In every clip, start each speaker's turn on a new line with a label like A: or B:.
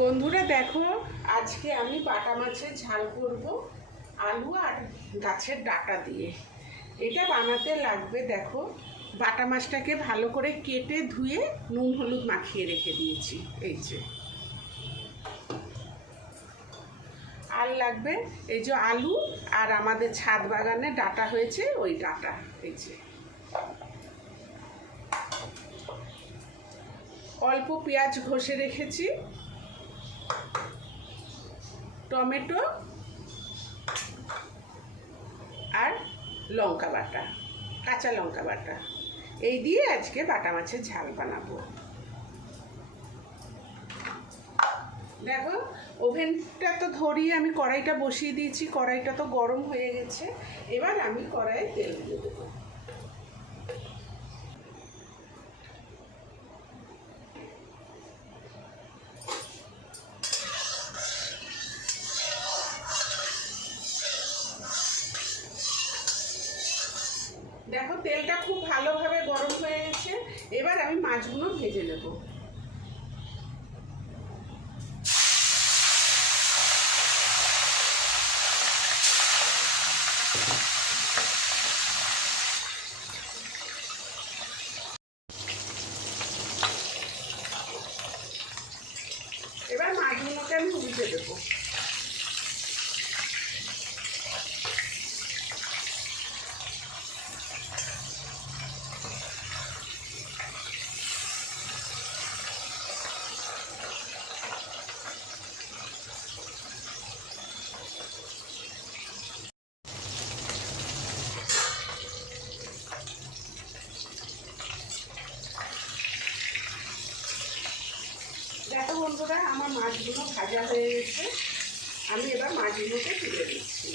A: বন্ধুরা দেখো, আজকে আমি বাটা মাছের ঝাল করব, আলু আর গাছের ডাটা দিয়ে। এটা বানাতে লাগবে, দেখো। বাটা মাছটাকে ভালো করে কেটে ধুয়ে নুন হলুদ মাখিয়ে রেখে দিয়েছি, এই যে। আর লাগবে এই যে আলু আর আমাদের ছাদ বাগানে ডাটা হয়েছে, ওই ডাটা, এই যে। অল্প পেঁয়াজ ঘষে রেখেছি টমেটো আর লঙ্কা বাটা, কাঁচা লঙ্কা বাটা। এই দিয়ে আজকে বাটা মাছের ঝাল বানাবো। দেখো, ওভেনটা তো ধরিয়ে আমি কড়াইটা বসিয়ে দিয়েছি, কড়াইটা তো গরম হয়ে গেছে। এবার আমি কড়াইয়ে তেল দিয়ে দেবো দেখো তেলটা খুব ভালোভাবে গরম হয়ে গেছে এবার আমি মাছগুলো ভেজে নেব এবার মাছগুলোকে আমি উল্টে দেবো দেখো বন্ধুরা আমার মাছগুলো ভাজা হয়ে গেছে। আমি এবার মাছগুলোকে তুলে দিচ্ছি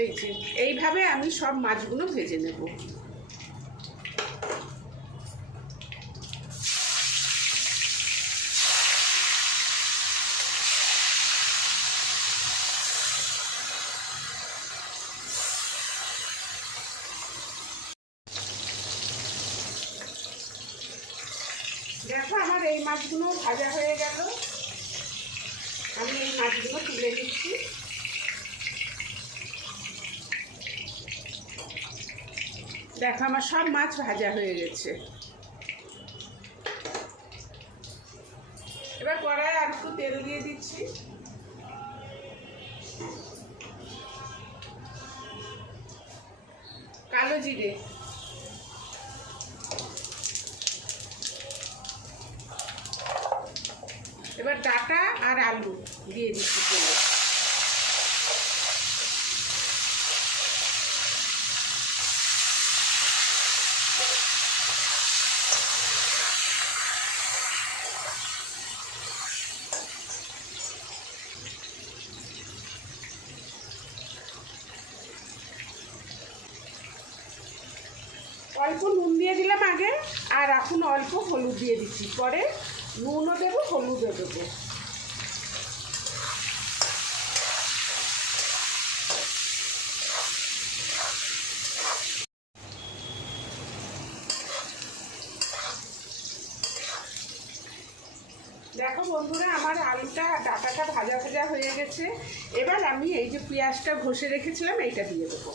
A: এই যে, এইভাবে আমি সব মাছগুলো ভেজে নেব। দেখো, আমার এই মাছগুলো ভাজা হয়ে গেল। আমি এই মাছগুলো তুলে দিচ্ছি দেখো, আমার সব মাছ ভাজা হয়ে গেছে। এবার কড়াই আর একটু তেল দিয়ে দিচ্ছি। কালো জিরে। এবার ডাটা আর আলু দিয়ে দিচ্ছি অল্প নুন দিয়ে দিলাম আগে, আর এখন অল্প হলুদ দিয়ে দিচ্ছি। পরে নুনও দেবো, হলুদও দেবো। দেখো বন্ধুরা, আমার আলুটা ডাটাটা ভাজা ভাজা হয়ে গেছে। এবার আমি এই যে পেঁয়াজটা ঘষে রেখেছিলাম, এইটা দিয়ে দেবো।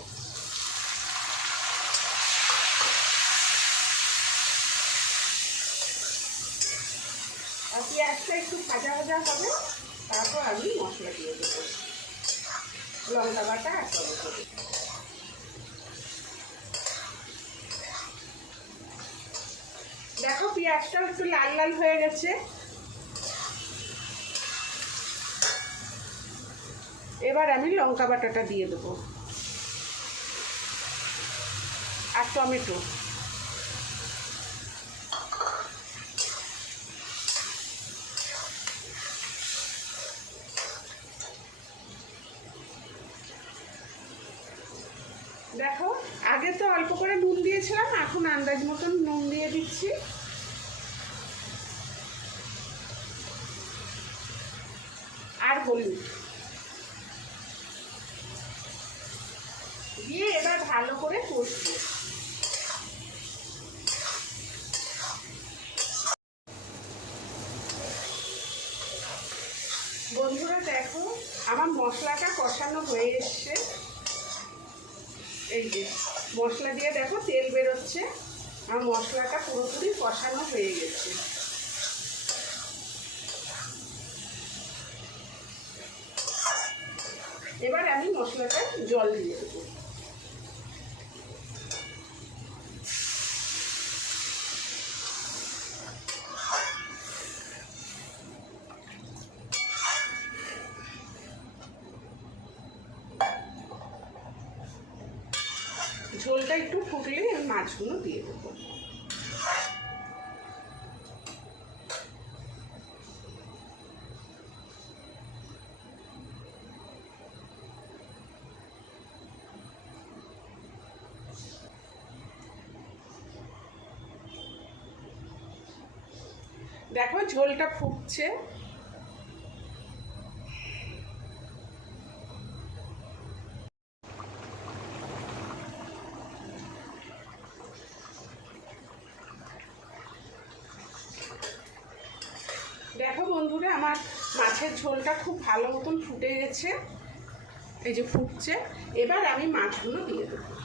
A: পেঁয়াজটা একটু ভাজা ভাজা হবে, তারপর আমি মশলা দিয়ে দেবো। লঙ্কা বাটা আর টমেটো। দেখো পেঁয়াজটাও একটু লাল লাল হয়ে গেছে। এবার আমি লঙ্কা বাটাটা দিয়ে দেবো। আর টমেটো। দেখো, আগে তো অল্প করে নুন দিয়েছিলাম, এখন আন্দাজ মতন নুন দিয়ে দিচ্ছি। আর হলুদ। ভালো করে কষবো। বন্ধুরা, দেখো, আমার মশলাটা কষানো হয়ে এসছে। মশলা দিয়ে দেখো তেল বেরোচ্ছে। আর মশলাটা পুরোপুরি কষানো হয়ে গেছে। এবার আমি মশলাটা জল দিয়ে দেবো ঝোলটা একটু ফুটলে আমি মাছগুলো দিয়ে দেবো দেখো, ঝোলটা ফুটছে। দেখো বন্ধুরা, আমার মাছের ঝোলটা খুব ভালো মতন ফুটে গেছে। এই যে ফুটছে। এবার আমি মাছগুলো দিয়ে দেবো।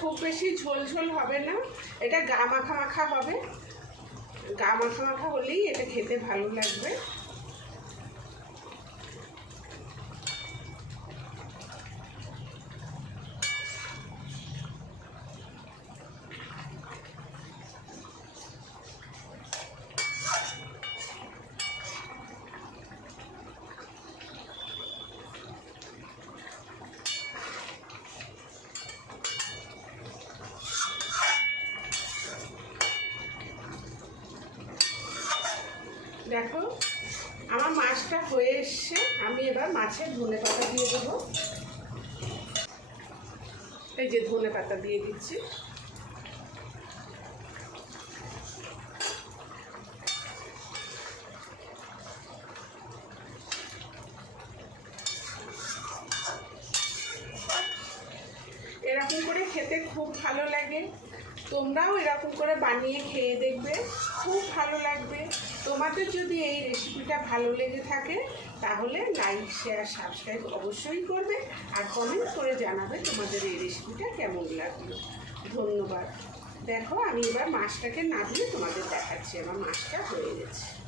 A: খুব বেশি ঝোল ঝোল হবে না। এটা গা মাখা মাখা হবে। গা মাখা মাখা হলেই এটা খেতে ভালো লাগবে। দেখো, আমার মাছটা হয়ে এসছে। আমি এবার মাছের ধনে পাতা দিয়ে দেবো। এই যে ধনে পাতা দিয়ে দিচ্ছি। এরকম করে খেতে খুব ভালো লাগে। তোমরাও এরকম করে বানিয়ে খেয়ে দেখবে, খুব ভালো লাগবে। তোমাদের যদি এই রেসিপিটা ভালো লেগে থাকে, তাহলে লাইক শেয়ার সাবস্ক্রাইব অবশ্যই করবে আর কমেন্ট করে জানাবে তোমাদের এই রেসিপিটা কেমন লাগল। ধন্যবাদ। দেখো, আমি এবার মাছটাকে নামিয়ে তোমাদের দেখাচ্ছি। আমার মাছটা হয়ে গেছে।